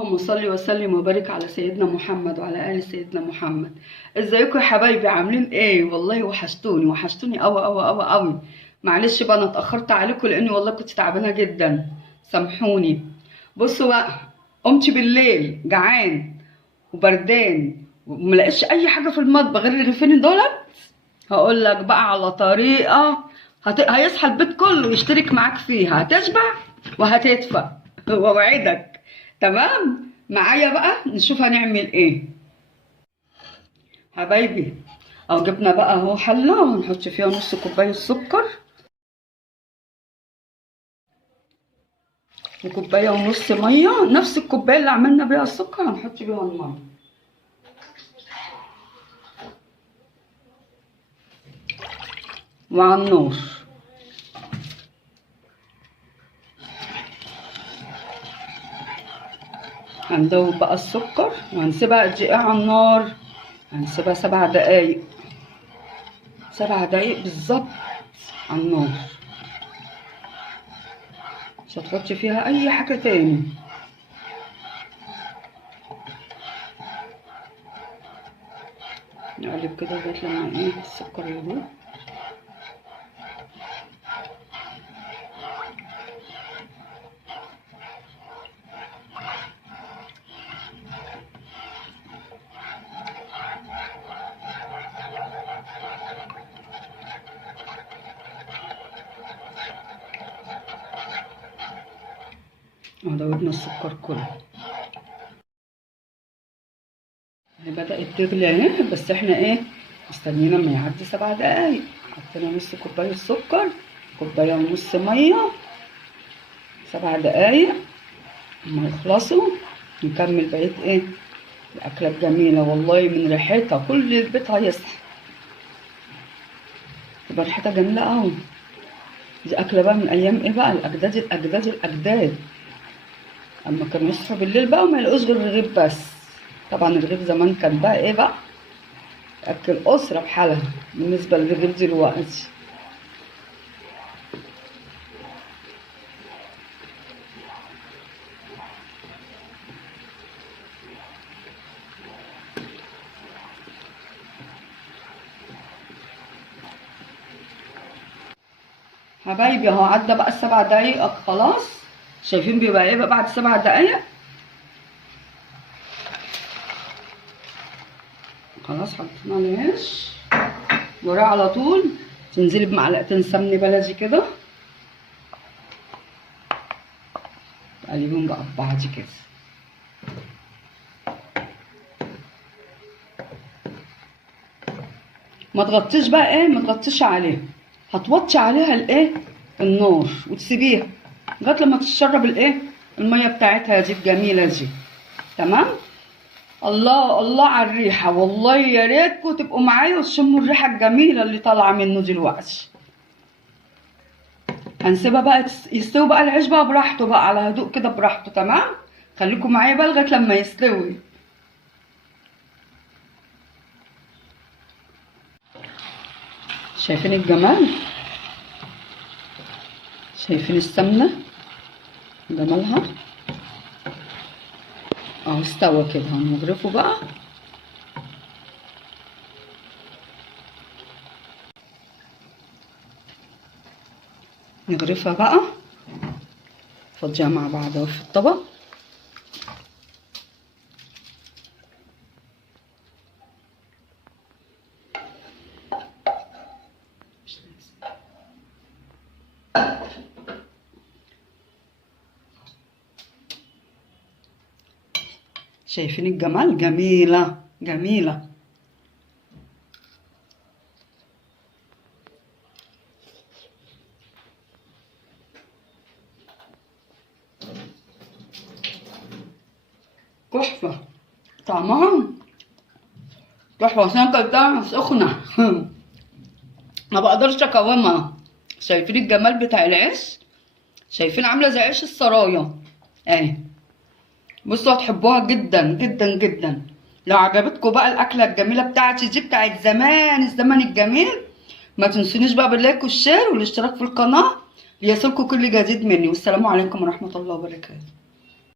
اللهم صل وسلم وبارك على سيدنا محمد وعلى آل سيدنا محمد. ازيكم يا حبايبي؟ عاملين ايه؟ والله وحشتوني قوي قوي قوي قوي. معلش بقى انا اتأخرت عليكم لاني والله كنت تعبانة جدا، سامحوني. بصوا بقى، قمت بالليل جعان وبردان وملقتش اي حاجة في المطبخ غير الرغيفين دولت. هقول لك بقى على طريقة هيصحى البيت كله يشترك معاك فيها، هتشبع وهتدفى واوعدك. تمام معايا بقى، نشوف هنعمل ايه حبايبي. او جبنا بقى اهو حله وهنحط فيها نص كوبايه سكر وكوبايه ونص ميه، نفس الكوبايه اللي عملنا بيها السكر هنحط بيها الميه. وعلى النار هندوب بقى السكر وهنسيبها قد ايه على النار؟ هنسيبها 7 دقايق، 7 دقايق بالظبط على النار. مش هتحطي فيها اي حاجه تاني. نقلب كده لغايه لما ايه السكر يدوب. دوبنا السكر كله، هي بدأت تغلي اهي، بس احنا ايه مستنيين لما يعدي 7 دقايق. حطينا نص كوباية سكر، كوباية ونص مية، 7 دقايق لما يخلصوا نكمل بقية ايه الأكلة الجميلة. والله من ريحتها كل البيت هيصحى، تبقى ريحتها جميلة أوي. دي أكلة بقى من أيام ايه بقى الأجداد الأجداد الأجداد، اما كانوا يصحوا بالليل بقى وما يلاقوش غير الرغيف بس. طبعا الرغيف زمان كان بقى ايه بقى اكل اسره بحالها بالنسبه للرغيف دلوقتي. حبايبي اهو عدى بقى ال7 دقايق خلاص. شايفين بيبقى ايه بقى بعد 7 دقايق؟ خلاص حطينا العيش وراه على طول تنزلي بمعلقتين سمن بلدي كده، تقلبيهم بقى ببعض كده. ما تغطيش بقى ايه، ما تغطيش عليها، هتوطي عليها الايه النار وتسيبيها لغايه لما تشرب الايه الميه بتاعتها دي الجميله دي. تمام. الله الله على الريحه، والله يا ريتكم تبقوا معايا وتشموا الريحه الجميله اللي طالعه منه دلوقتي. هنسيبها بقى يستوي بقى العيش بقى براحته بقى على هدوء كده براحته. تمام، خليكم معايا بقى لغايه لما يستوي. شايفين الجمال؟ شايفين السمنه جمالها اهو استوى كده. هنغرفه بقى. نغرفها بقى، نفضيها مع بعض اهو في الطبق. شايفين الجمال؟ جميلة جميلة. تحفة، طعمها تحفة، عشان كلتها سخنة ما بقدرش اقاومها. شايفين الجمال بتاع العيش؟ شايفين عاملة زي عيش السرايا اهي. بصوا هتحبوها جدا جدا جدا. لو عجبتكم بقى الاكله الجميله بتاعتي دي بتاعت زمان، الزمن الجميل، ما تنسونيش بقى باللايك والشير والاشتراك في القناه ليصلكم كل جديد مني. والسلام عليكم ورحمه الله وبركاته.